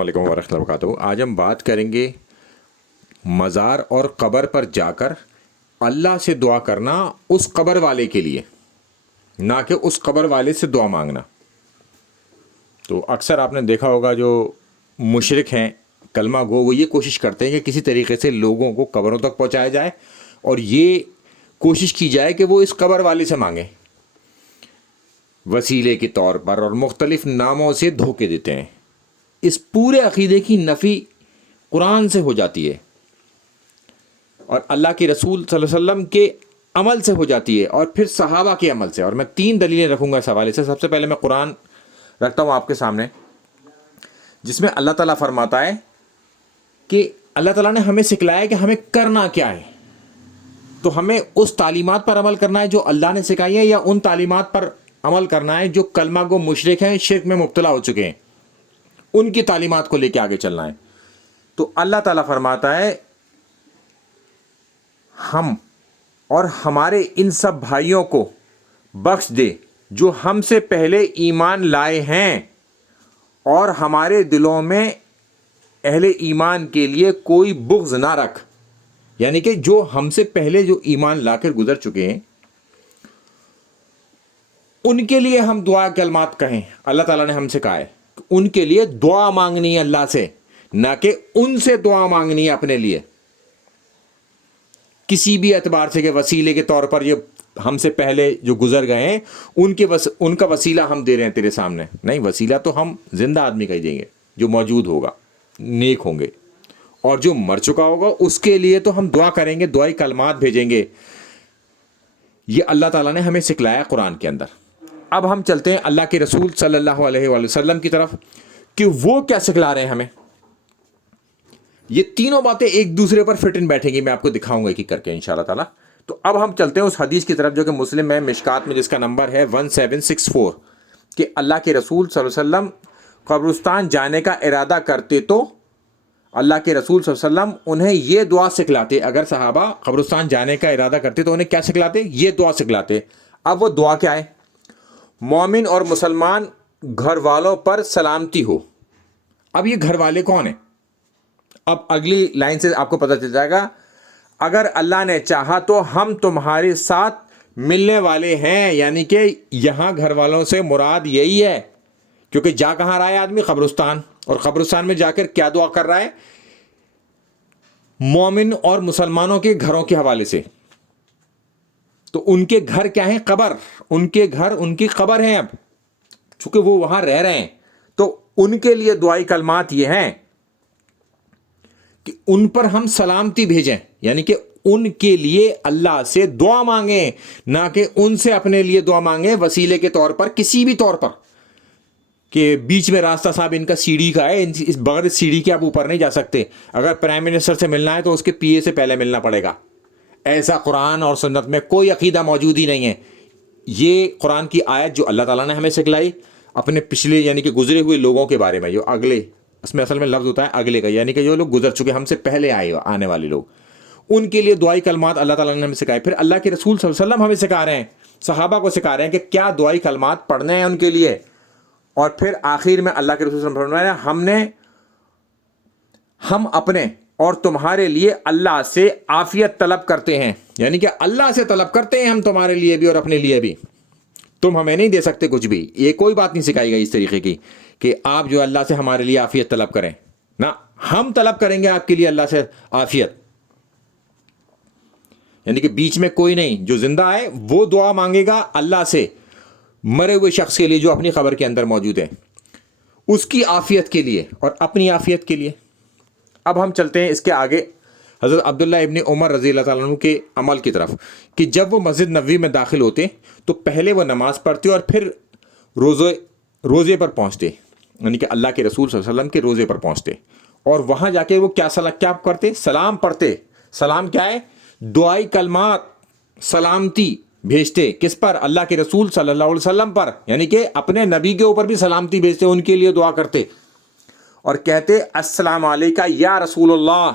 علیکم ورحمۃ اللہ وبرکاتہ۔ آج ہم بات کریں گے مزار اور قبر پر جا کر اللہ سے دعا کرنا اس قبر والے کے لیے، نہ کہ اس قبر والے سے دعا مانگنا۔ تو اکثر آپ نے دیکھا ہوگا جو مشرک ہیں، کلمہ گو، وہ یہ کوشش کرتے ہیں کہ کسی طریقے سے لوگوں کو قبروں تک پہنچایا جائے اور یہ کوشش کی جائے کہ وہ اس قبر والے سے مانگیں، وسیلے کے طور پر، اور مختلف ناموں سے دھوکے دیتے ہیں۔ اس پورے عقیدے کی نفی قرآن سے ہو جاتی ہے اور اللہ کے رسول صلی اللہ علیہ وسلم کے عمل سے ہو جاتی ہے، اور پھر صحابہ کے عمل سے۔ اور میں 3 دلیلیں رکھوں گا اس حوالے سے۔ سب سے پہلے میں قرآن رکھتا ہوں آپ کے سامنے، جس میں اللہ تعالیٰ فرماتا ہے کہ اللہ تعالیٰ نے ہمیں سکھلایا کہ ہمیں کرنا کیا ہے۔ تو ہمیں اس تعلیمات پر عمل کرنا ہے جو اللہ نے سکھائی ہے، یا ان تعلیمات پر عمل کرنا ہے جو کلمہ گو مشرک ہیں، شرک میں مبتلا ہو چکے ہیں، ان کی تعلیمات کو لے کے آگے چلنا ہے۔ تو اللہ تعالیٰ فرماتا ہے ہم اور ہمارے ان سب بھائیوں کو بخش دے جو ہم سے پہلے ایمان لائے ہیں، اور ہمارے دلوں میں اہل ایمان کے لیے کوئی بغض نہ رکھ۔ یعنی کہ جو ہم سے پہلے جو ایمان لا کر گزر چکے ہیں ان کے لیے ہم دعا کلمات کہیں۔ اللہ تعالیٰ نے ہم سے کہا ہے کہ ان کے لیے دعا مانگنی ہے اللہ سے، نہ کہ ان سے دعا مانگنی ہے اپنے لیے کسی بھی اعتبار سے، کہ وسیلے کے طور پر یہ ہم سے پہلے جو گزر گئے ہیں ان کا وسیلہ ہم دے رہے ہیں تیرے سامنے۔ نہیں، وسیلہ تو ہم زندہ آدمی کا ہی دیں گے جو موجود ہوگا، نیک ہوں گے، اور جو مر چکا ہوگا اس کے لیے تو ہم دعا کریں گے، دعائی کلمات بھیجیں گے۔ یہ اللہ تعالیٰ نے ہمیں سکھلایا قرآن کے اندر۔ اب ہم چلتے ہیں اللہ کے رسول صلی اللہ علیہ وآلہ وسلم کی طرف کہ وہ کیا سکھلا رہے ہیں ہمیں۔ یہ تینوں باتیں ایک دوسرے پر فٹ ان بیٹھیں گی، میں آپ کو دکھاؤں گا ایک کر کے انشاءاللہ تعالیٰ۔ تو اب ہم چلتے ہیں اس حدیث کی طرف جو کہ مسلم میں مشکات میں، جس کا نمبر ہے 1764، کہ اللہ کے رسول صلی اللہ علیہ وسلم قبرستان جانے کا ارادہ کرتے تو اللہ کے رسول صلی اللہ علیہ وسلم انہیں یہ دعا سکھلاتے۔ اگر صحابہ قبرستان جانے کا ارادہ کرتے تو انہیں کیا سکھلاتے؟ یہ دعا سکھلاتے۔ اب وہ دعا کیا ہے؟ مومن اور مسلمان گھر والوں پر سلامتی ہو۔ اب یہ گھر والے کون ہیں؟ اب اگلی لائن سے آپ کو پتہ چل جائے گا، اگر اللہ نے چاہا تو ہم تمہارے ساتھ ملنے والے ہیں۔ یعنی کہ یہاں گھر والوں سے مراد یہی ہے، کیونکہ جا کہاں رہا ہے آدمی؟ قبرستان، اور قبرستان میں جا کر کیا دعا کر رہا ہے؟ مومن اور مسلمانوں کے گھروں کے حوالے سے۔ تو ان کے گھر کیا ہیں؟ قبر۔ ان کے گھر ان کی قبر ہیں، اب چونکہ وہ وہاں رہ رہے ہیں، تو ان کے لیے دعائی کلمات یہ ہیں کہ ان پر ہم سلامتی بھیجیں، یعنی کہ ان کے لیے اللہ سے دعا مانگیں، نہ کہ ان سے اپنے لیے دعا مانگیں وسیلے کے طور پر، کسی بھی طور پر، کہ بیچ میں راستہ صاحب ان کا سیڑھی کا ہے، اس بغیر سیڑھی کے آپ اوپر نہیں جا سکتے، اگر پرائم منسٹر سے ملنا ہے تو اس کے پی اے سے پہلے ملنا پڑے گا۔ ایسا قرآن اور سنت میں کوئی عقیدہ موجود ہی نہیں ہے۔ یہ قرآن کی آیت جو اللہ تعالیٰ نے ہمیں سکھلائی اپنے پچھلے یعنی کہ گزرے ہوئے لوگوں کے بارے میں، جو اگلے، اس میں اصل میں لفظ ہوتا ہے اگلے کا، یعنی کہ جو لوگ گزر چکے، ہم سے پہلے آنے والے لوگ، ان کے لیے دعائی کلمات اللہ تعالیٰ نے ہمیں سکھائے۔ پھر اللہ کے رسول صلی اللہ علیہ وسلم ہمیں سکھا رہے ہیں، صحابہ کو سکھا رہے ہیں کہ کیا دعائی کلمات پڑھنے ہیں ان کے لیے۔ اور پھر آخر میں اللہ کے رسول صلی اللہ علیہ وسلم فرمایا ہم اپنے اور تمہارے لیے اللہ سے عافیت طلب کرتے ہیں، یعنی کہ اللہ سے طلب کرتے ہیں ہم تمہارے لیے بھی اور اپنے لیے بھی۔ تم ہمیں نہیں دے سکتے کچھ بھی، یہ کوئی بات نہیں سکھائی گئی اس طریقے کی کہ آپ جو اللہ سے ہمارے لیے عافیت طلب کریں، نہ، ہم طلب کریں گے آپ کے لیے اللہ سے عافیت۔ یعنی کہ بیچ میں کوئی نہیں، جو زندہ ہے وہ دعا مانگے گا اللہ سے مرے ہوئے شخص کے لیے جو اپنی قبر کے اندر موجود ہے، اس کی عافیت کے لیے اور اپنی عافیت کے لیے۔ اب ہم چلتے ہیں اس کے آگے حضرت عبداللہ ابن عمر رضی اللہ تعالیٰ عنہ کے عمل کی طرف، کہ جب وہ مسجد نبوی میں داخل ہوتے تو پہلے وہ نماز پڑھتے اور پھر روزے پر پہنچتے، یعنی کہ اللہ کے رسول صلی اللہ علیہ وسلم کے روزے پر پہنچتے، اور وہاں جا کے وہ کیا کرتے؟ سلام پڑھتے۔ سلام کیا ہے؟ دعائی کلمات، سلامتی بھیجتے۔ کس پر؟ اللہ کے رسول صلی اللہ علیہ وسلم پر، یعنی کہ اپنے نبی کے اوپر بھی سلامتی بھیجتے، ان کے لیے دعا کرتے اور کہتے السلام علیکہ یا رسول اللہ۔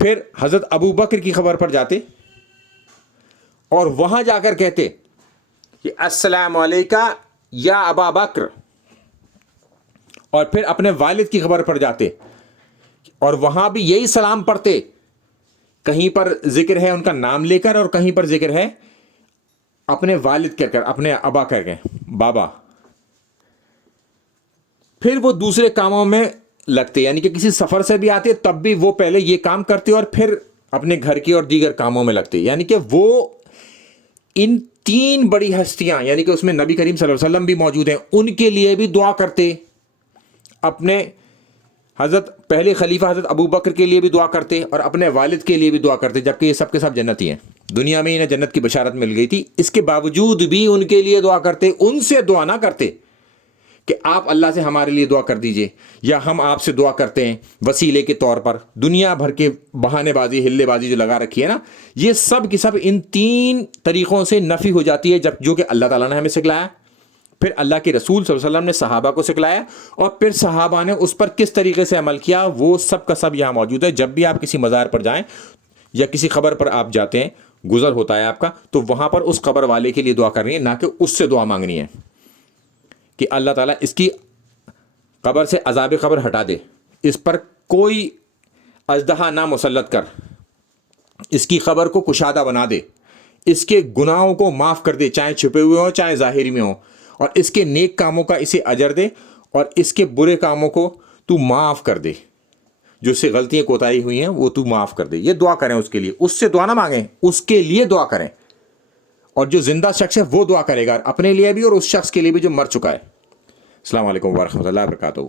پھر حضرت ابو بکر کی خبر پر جاتے اور وہاں جا کر کہتے کہ السلام علیکہ یا ابا بکر، اور پھر اپنے والد کی قبر پر جاتے اور وہاں بھی یہی سلام پڑھتے. کہیں پر ذکر ہے ان کا نام لے کر اور کہیں پر ذکر ہے اپنے والد کہہ کر, اپنے ابا کہہ کے, بابا. پھر وہ دوسرے کاموں میں لگتے, یعنی کہ کسی سفر سے بھی آتے تب بھی وہ پہلے یہ کام کرتے اور پھر اپنے گھر کے اور دیگر کاموں میں لگتے. یعنی کہ وہ ان 3 بڑی ہستیاں, یعنی کہ اس میں نبی کریم صلی اللہ علیہ وسلم بھی موجود ہیں, ان کے لیے بھی دعا کرتے, اپنے حضرت پہلے خلیفہ حضرت ابو بکر کے لیے بھی دعا کرتے اور اپنے والد کے لیے بھی دعا کرتے, جبکہ یہ سب کے سب جنتی ہیں, دنیا میں انہیں جنت کی بشارت مل گئی تھی. اس کے باوجود بھی ان کے لیے دعا کرتے, ان سے دعا نہ کرتے کہ آپ اللہ سے ہمارے لیے دعا کر دیجئے یا ہم آپ سے دعا کرتے ہیں وسیلے کے طور پر. دنیا بھر کے بہانے بازی, ہلے بازی جو لگا رکھی ہے نا, یہ سب کی سب ان 3 طریقوں سے نفی ہو جاتی ہے, جو کہ اللہ تعالیٰ نے ہمیں سکھلایا, پھر اللہ کے رسول صلی اللہ علیہ وسلم نے صحابہ کو سکھلایا, اور پھر صحابہ نے اس پر کس طریقے سے عمل کیا, وہ سب کا سب یہاں موجود ہے. جب بھی آپ کسی مزار پر جائیں یا کسی قبر پر آپ جاتے ہیں, گزر ہوتا ہے آپ کا, تو وہاں پر اس قبر والے کے لیے دعا کرنی ہے, نہ کہ اس سے دعا مانگنی ہے کہ اللہ تعالیٰ اس کی قبر سے عذاب قبر ہٹا دے, اس پر کوئی اژدہا نہ مسلط کر, اس کی قبر کو کشادہ بنا دے, اس کے گناہوں کو معاف کر دے, چاہے چھپے ہوئے ہوں چاہے ظاہری میں ہوں, اور اس کے نیک کاموں کا اسے اجر دے, اور اس کے برے کاموں کو تو معاف کر دے, جو اس سے غلطیاں کوتاہی ہوئی ہیں وہ تو معاف کر دے. یہ دعا کریں اس کے لیے, اس سے دعا نہ مانگیں, اس کے لیے دعا کریں. اور جو زندہ شخص ہے وہ دعا کرے گا اپنے لیے بھی اور اس شخص کے لیے بھی جو مر چکا ہے. السلام علیکم ورحمۃ اللہ وبرکاتہ.